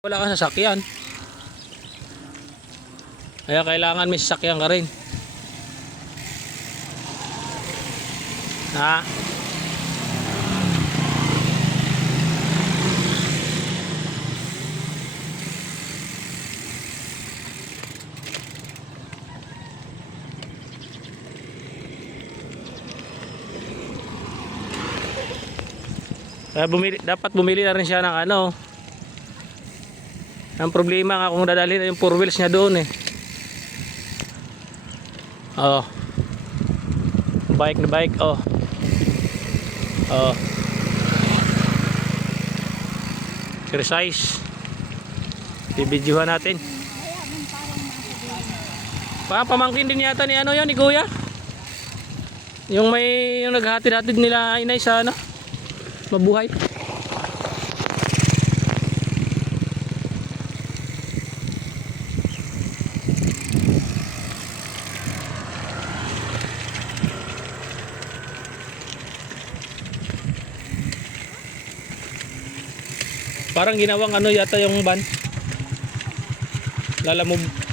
Wala kang sasakyan. Kaya kailangan may sasakyan ka rin. Ha? Kaya dapat bumili na rin siya ng ano. Ang problema nga kung dadalhin yung 4 wheels niya doon eh. Oh. Bike na bike, oh. Oh. Exercise. Bibidyohan natin. Pamangkin din yata ni ano 'yon, ni Kuya. Yung naghatid-hatid nila inay sa ano, Mabuhay. Parang ginawang ano yata yung van. Lalamove.